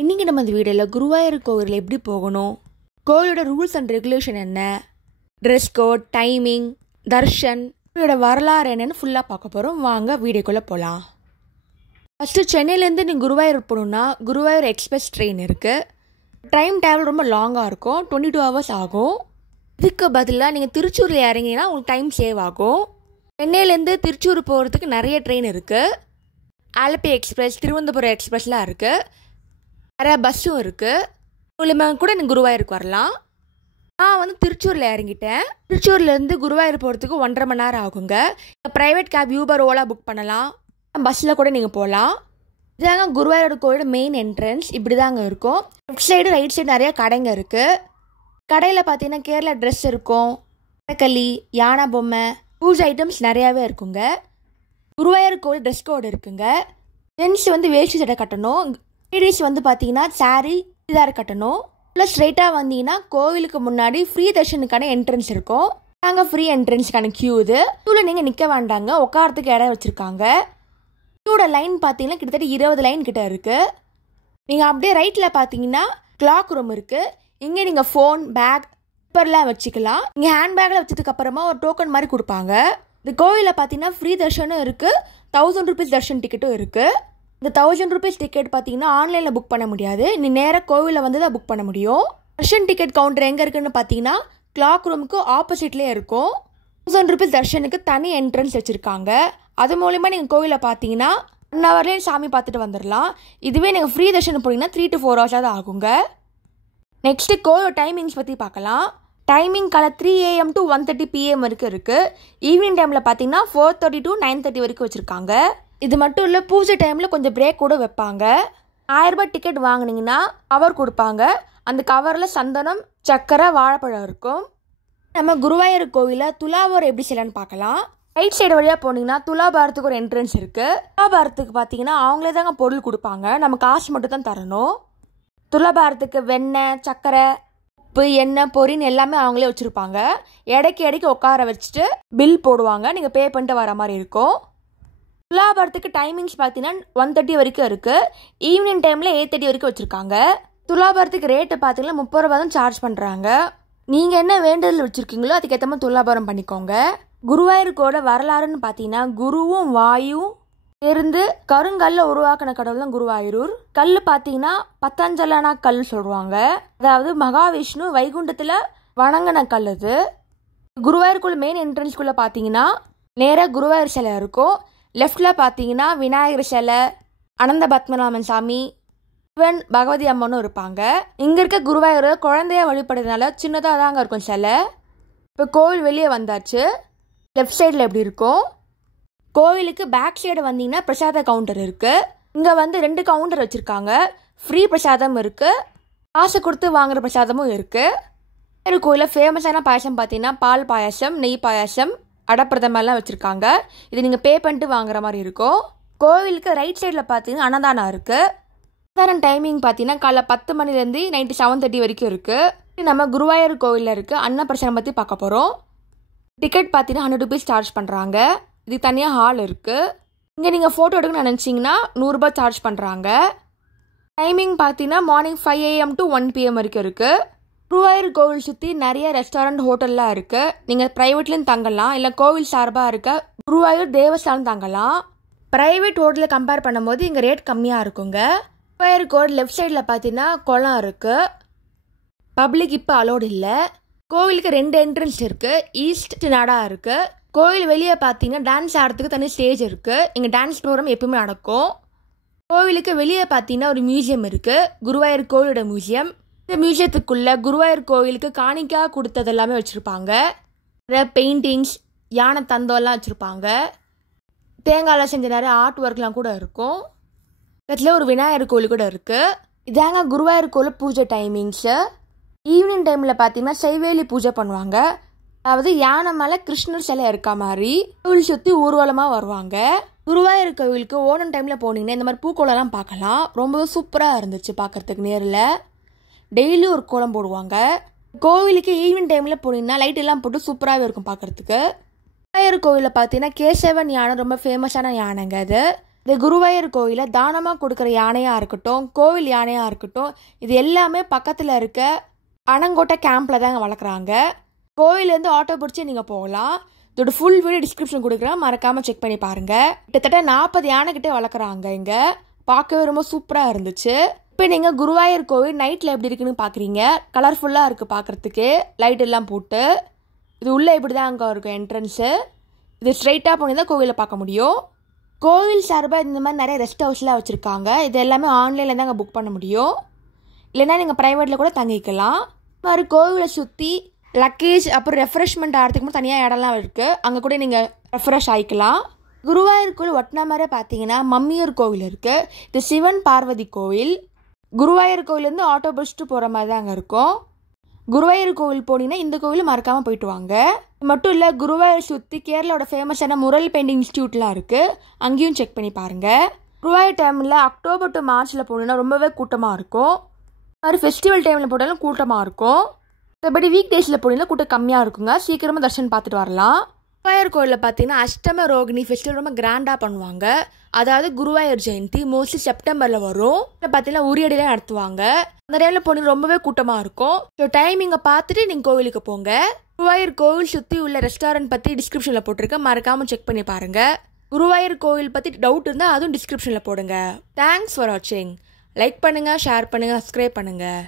இன்றைக்கி நம்ம இந்த வீடியோவில் குருவாயூர் கோவிலில் எப்படி போகணும், கோவிலோட ரூல்ஸ் அண்ட் ரெகுலேஷன் என்ன, ட்ரெஸ் கோட், டைமிங், தர்ஷன், இதோட வரலாறு என்னன்னு ஃபுல்லாக பார்க்க போகிறோம். வாங்க வீடியோக்குள்ளே போகலாம். ஃபஸ்ட்டு சென்னையிலேருந்து நீங்கள் குருவாயூர் போகணுன்னா குருவாயூர் எக்ஸ்பிரஸ் ட்ரெயின் இருக்குது. டைம் டேவல் ரொம்ப லாங்காக இருக்கும், 22 hours ஆகும். இதுக்கு பதிலாக நீங்கள் திருச்சூரில் இறங்கினா உங்களுக்கு டைம் சேவ் ஆகும். சென்னையிலேருந்து திருச்சூர் போகிறதுக்கு நிறைய ட்ரெயின் இருக்குது. ஆலப்பி எக்ஸ்பிரஸ், திருவனந்தபுரம் எக்ஸ்பிரஸ்லாம் இருக்குது. நிறையா பஸ்ஸும் இருக்குது. மூலியமாக கூட நீங்கள் குருவாயூருக்கு வரலாம். நான் திருச்சூரில் இறங்கிட்டேன். திருச்சூர்லேருந்து குருவாயூர் போகிறதுக்கு 1.5 மணி நேரம் ஆகுங்க. Private cab, Uber, Ola book பண்ணலாம். பஸ்ஸில் கூட நீங்கள் போகலாம். இதாங்க குருவாயூரோட கோயிலோட மெயின் என்ட்ரன்ஸ். இப்படி தாங்க இருக்கும். லெஃப்ட் சைடு ரைட் சைடு நிறையா கடைங்க இருக்குது. கடையில் பார்த்தீங்கன்னா கேரளா ட்ரெஸ் இருக்கும், களி, யானை பொம்மை, பூஜை ஐட்டம்ஸ் நிறையாவே இருக்குங்க. குருவாயூர் கோயில் ட்ரெஸ் கோடு இருக்குங்க. ஜென்ஸ் வேஷ்டி சட்டை கட்டணும். லேடிஸ் பார்த்தீங்கன்னா சாரி, சுடிதார் கட்டணும். ப்ளஸ் ஸ்ட்ரைட்டாக வந்தீங்கன்னா கோவிலுக்கு முன்னாடி ஃப்ரீ தர்ஷனுக்கான என்ட்ரன்ஸ் இருக்கும். நாங்கள் ஃப்ரீ என்ட்ரன்ஸுக்கான க்யூ இது. க்யூவில் நீங்கள் நிற்க வேண்டாங்க, உட்காரத்துக்கு இடம் வச்சுருக்காங்க. க்யூவோட லைன் பார்த்தீங்கன்னா கிட்டத்தட்ட 20 லைன் கிட்ட இருக்குது. நீங்கள் அப்படியே ரைட்டில் பார்த்தீங்கன்னா கிளாக் ரூம் இருக்குது. இங்கே நீங்கள் ஃபோன், பேக், பேப்பர்லாம் வச்சுக்கலாம். இங்கே ஹேண்ட்பேக்கில் வச்சதுக்கப்புறமா ஒரு டோக்கன் மாதிரி கொடுப்பாங்க. இந்த கோவிலில் பார்த்தீங்கன்னா ஃப்ரீ தர்ஷனும் இருக்குது, 1000 rupees தர்ஷன் டிக்கெட்டும் இருக்குது. இந்த 1000 rupees டிக்கெட் பார்த்தீங்கன்னா ஆன்லைனில் புக் பண்ண முடியாது. நீ நேராக கோவிலில் தான் புக் பண்ண முடியும். தர்ஷன் டிக்கெட் கவுண்டர் எங்கே இருக்குன்னு பார்த்தீங்கன்னா கிளாக் ரூமுக்கு ஆப்போசிட்லேயே இருக்கும். 1000 rupees தர்ஷனுக்கு தனி என்ட்ரன்ஸ் வச்சுருக்காங்க. அது மூலிமா நீங்கள் கோவிலில் பார்த்தீங்கன்னா 1 hourலேயே சாமி பார்த்துட்டு வந்துடலாம். இதுவே நீங்கள் ஃப்ரீ தர்ஷன் போனீங்கன்னா 3 to 4 hours தான் ஆகுங்க. நெக்ஸ்ட்டு கோவிலோட டைமிங்ஸ் பற்றி பார்க்கலாம். டைமிங் காலை 3 AM to 1:30 PM வரைக்கும் இருக்குது. ஈவினிங் டைமில் பார்த்தீங்கன்னா 4:30 to 9:30 வரைக்கும் வச்சுருக்காங்க. இது மட்டும் இல்லை, பூஜை டைமில் கொஞ்சம் பிரேக் கூட வைப்பாங்க. 1000 ரூபாய் டிக்கெட் வாங்கினீங்கன்னா கவர் கொடுப்பாங்க. அந்த கவரில் சந்தனம், சக்கரை, வாழைப்பழம் இருக்கும். நம்ம குருவாயூர் கோவிலில் துலாபாரம் எப்படி செய்யலான்னு பார்க்கலாம். ரைட் சைடு வழியாக போனீங்கன்னா துலாபாரத்துக்கு ஒரு என்ட்ரன்ஸ் இருக்குது. துலாபாரத்துக்கு பார்த்தீங்கன்னா அவங்களே தாங்க பொருள் கொடுப்பாங்க, நம்ம காசு மட்டும் தான் தரணும். துலாபாரத்துக்கு வெண்ணெய், சக்கரை, உப்பு, எண்ணெய், பொரின்னு எல்லாமே அவங்களே வச்சுருப்பாங்க. இடைக்கு உட்கார வச்சுட்டு பில் போடுவாங்க. நீங்கள் பே பண்ணிட்டு வர மாதிரி இருக்கும். துலாபாரத்துக்கு டைமிங்ஸ் பார்த்தீங்கன்னா 1:30 வரைக்கும் இருக்குது. ஈவினிங் டைமில் 8:30 வரைக்கும் வச்சுருக்காங்க. துலாபாரத்துக்கு ரேட்டு பார்த்தீங்கன்னா 30 ரூபா தான் சார்ஜ் பண்ணுறாங்க. நீங்கள் என்ன வேண்டுதல் வச்சுருக்கீங்களோ அதுக்கேற்ற மாதிரி துலாபாரம் பண்ணிக்கோங்க. குருவாயூருக்கோட வரலாறுன்னு பார்த்தீங்கன்னா குருவும் வாயும் சேர்ந்து கருங்கல்ல உருவாக்கின கடவுள் தான் குருவாயூர். கல் பார்த்தீங்கன்னா பத்தஞ்சலனா கல் சொல்லுவாங்க. அதாவது மகாவிஷ்ணு வைகுண்டத்தில் வணங்கின கல் அது. குருவாயூருக்குள்ள மெயின் என்ட்ரன்ஸ்குள்ளே பார்த்தீங்கன்னா நேராக குருவாயூர் சிலை இருக்கும். லெஃப்டில் பார்த்தீங்கன்னா விநாயகர் சிலை, அனந்த பத்மநாபன் சாமி, சிவன், பகவதி அம்மனும் இருப்பாங்க. இங்கே இருக்க குருவாயூர் குழந்தைய வழிபடுறதுனால சின்னதாக தாங்க இருக்கும் சிலை. இப்போ கோவில் வெளியே வந்தாச்சு. லெஃப்ட் சைடில் எப்படி இருக்கும், கோவிலுக்கு பேக் சைடு வந்தீங்கன்னா பிரசாத கவுண்டர் இருக்குது. இங்கே 2 கவுண்டர் வச்சுருக்காங்க. ஃப்ரீ பிரசாதம் இருக்குது, காசு கொடுத்து வாங்குகிற பிரசாதமும் இருக்குது. கோயிலில் ஃபேமஸான பாயசம் பார்த்தீங்கன்னா பால் பாயாசம், நெய் பாயாசம், அடப்பிரதமெல்லாம் வச்சுருக்காங்க. இது நீங்கள் பே பண்ணிட்டு வாங்குற மாதிரி இருக்கும். கோவிலுக்கு ரைட் சைடில் பார்த்தீங்கன்னா அன்னதானம் இருக்குது. அன்னதானம் டைமிங் பார்த்தீங்கன்னா காலைல 10 மணிலேருந்து நைட்டு 7:30 வரைக்கும் இருக்குது. நம்ம குருவாயூர் கோவிலில் இருக்குது அன்னப்பிரசாதம் பற்றி பார்க்க போகிறோம். டிக்கெட் பார்த்தீங்கன்னா 100 rupees சார்ஜ் பண்ணுறாங்க. இது தனியாக ஹால் இருக்குது. இங்கே நீங்கள் ஃபோட்டோ எடுக்கணும்னு நினச்சிங்கன்னா 100 ரூபாய் சார்ஜ் பண்ணுறாங்க. டைமிங் பார்த்தீங்கன்னா மார்னிங் 5 AM to 1 PM வரைக்கும் இருக்குது. குருவாயூர் கோவில் சுற்றி நிறைய ரெஸ்டாரண்ட், ஹோட்டல்லாம் இருக்குது. நீங்கள் ப்ரைவேட்லேயும் தங்கலாம், இல்லை கோவில் சார்பாக இருக்க குருவாயூர் தேவஸ்தானம் தங்கலாம். ப்ரைவேட் ஹோட்டலில் கம்பேர் பண்ணும்போது இங்கே ரேட் கம்மியாக இருக்குங்க. குருவாயூர் கோவில் லெஃப்ட் சைடில் பார்த்தீங்கன்னா குளம் இருக்குது. பப்ளிக் இப்போ அலோடு இல்லை. கோவிலுக்கு 2 என்ட்ரன்ஸ் இருக்குது. ஈஸ்ட், நடா இருக்குது. கோவில் வெளியே பார்த்தீங்கன்னா டான்ஸ் ஆடுறதுக்கு தனி ஸ்டேஜ் இருக்குது. இங்கே டான்ஸ் ப்ரோக்ராம் எப்பவுமே நடக்கும். கோவிலுக்கு வெளியே பார்த்தீங்கன்னா ஒரு மியூசியம் இருக்குது, குருவாயூர் கோவிலோட மியூசியம். இந்த மியூசியத்துக்குள்ளே குருவாயூர் கோவிலுக்கு காணிக்காக கொடுத்தது எல்லாமே வச்சுருப்பாங்க. நிறைய பெயிண்டிங்ஸ், யானை தந்தம்லாம் வச்சுருப்பாங்க. தேங்காயில் செஞ்ச நிறைய ஆர்ட் ஒர்க்லாம் கூட இருக்கும். இடத்துல ஒரு விநாயகர் கோவில் கூட இருக்குது. இதாங்க குருவாயூர் கோவில் பூஜை டைமிங்ஸு. ஈவினிங் டைமில் பார்த்தீங்கன்னா செய்வேலி பூஜை பண்ணுவாங்க. அதாவது யானை மேலே கிருஷ்ணர் சிலை இருக்கா மாதிரி கோவில் சுற்றி ஊர்வலமாக வருவாங்க. குருவாயூர் கோவிலுக்கு ஓணம் டைமில் போனீங்கன்னா இந்த மாதிரி பூக்கோளம்லாம் பார்க்கலாம். ரொம்பவே சூப்பராக இருந்துச்சு பார்க்குறதுக்கு. நேரில் டெய்லியும் ஒரு கோலம் போடுவாங்க. கோவிலுக்கு ஈவினிங் டைமில் போனீங்கன்னா லைட் எல்லாம் போட்டு சூப்பராகவே இருக்கும் பார்க்குறதுக்கு. குருவாயூர் கோவிலில் பார்த்தீங்கன்னா கேசவன் யானை ரொம்ப ஃபேமஸான யானைங்க அது. இந்த குருவாயூர் கோயிலில் தானமாக கொடுக்குற யானையாக இருக்கட்டும், கோவில் யானையாக இருக்கட்டும், இது எல்லாமே பக்கத்தில் இருக்க அணங்கோட்டை கேம்பில் தாங்க வளர்க்குறாங்க. கோயிலேருந்து ஆட்டோ பிடிச்சி நீங்கள் போகலாம். இதோட ஃபுல் வீடியோ டிஸ்கிரிப்ஷன் கொடுக்குறேன், மறக்காமல் செக் பண்ணி பாருங்கள். கிட்டத்தட்ட 40 யானைக்கிட்டே வளர்க்குறாங்க இங்கே. பார்க்கவே ரொம்ப சூப்பராக இருந்துச்சு. இப்போ நீங்கள் குருவாயூர் கோவில் நைட்டில் எப்படி இருக்குன்னு பார்க்குறீங்க. கலர்ஃபுல்லாக இருக்குது பார்க்குறதுக்கு, லைட் எல்லாம் போட்டு. இது உள்ளே இப்படி தான் அங்கே இருக்கும் என்ட்ரன்ஸு. இது ஸ்ட்ரைட்டாக போனீங்கன்னா கோவிலில் பார்க்க முடியும். கோவில் சார்பாக இந்த மாதிரி நிறைய ரெஸ்ட் ஹவுஸ்லாம் வச்சுருக்காங்க. இது எல்லாமே ஆன்லைனில் தாங்க புக் பண்ண முடியும். இல்லைன்னா நீங்கள் ப்ரைவேட்டில் கூட தங்கிக்கலாம். இந்த மாதிரி கோவிலை சுற்றி லக்கேஜ் அப்புறம் ரெஃப்ரெஷ்மெண்ட் ஆகிறதுக்கு மட்டும் தனியாக இடம்லாம் இருக்குது. அங்கே கூட நீங்கள் ரெஃப்ரெஷ் ஆகிக்கலாம். குருவாயூர் கோவில் ஒட்டின மாதிரி பார்த்தீங்கன்னா மம்மியூர் கோவில் இருக்குது. இது சிவன் பார்வதி கோவில். குருவாயூர் கோவிலேருந்து ஆட்டோ பிடிச்சிட்டு போகிற மாதிரி தான் அங்கே இருக்கும். குருவாயூர் கோவில் போனீங்கன்னா இந்த கோவிலும் மறக்காமல் போயிட்டு வாங்க. இது மட்டும் இல்லை, குருவாயூர் சுற்றி கேரளாவோட ஃபேமஸான முரல் பெயிண்டிங் இன்ஸ்டியூட்லாம் இருக்குது. அங்கேயும் செக் பண்ணி பாருங்கள். குருவாயூர் டைமில் அக்டோபர் டு மார்ச்சில் போனீங்கன்னா ரொம்பவே கூட்டமாக இருக்கும். மாதிரி ஃபெஸ்டிவல் டைமில் போட்டாலும் கூட்டமாக இருக்கும். மற்றபடி வீக் டேஸில் போனீங்கன்னா கூட்டம் கம்மியாக இருக்குங்க. சீக்கிரமாக தர்ஷன் பார்த்துட்டு வரலாம். குருவாயூர் கோயிலில் பார்த்தீங்கன்னா அஷ்டம ரோகிணி ஃபெஸ்டிவல் ரொம்ப கிராண்டாக பண்ணுவாங்க. அதாவது குருவாயூர் ஜெயந்தி மோஸ்ட்லி செப்டம்பரில் வரும். பார்த்தீங்கன்னா உரியடிலாம் நடத்துவாங்க. அந்த டைமில் போனீங்கன்னா ரொம்பவே கூட்டமாக இருக்கும். ஸோ டைமிங்கை பார்த்துட்டு நீங்கள் கோவிலுக்கு போங்க. குருவாயூர் கோவில் சுற்றி உள்ள ரெஸ்டாரண்ட் பற்றி டிஸ்கிரிப்ஷனில் போட்டிருக்கேன், மறக்காமல் செக் பண்ணி பாருங்கள். குருவாயூர் கோவில் பற்றி டவுட் இருந்தால் அதுவும் டிஸ்கிரிப்ஷனில் போடுங்க. தேங்க்ஸ் ஃபார் வாட்சிங். லைக் பண்ணுங்கள், ஷேர் பண்ணுங்கள், சப்ஸ்கிரைப் பண்ணுங்கள்.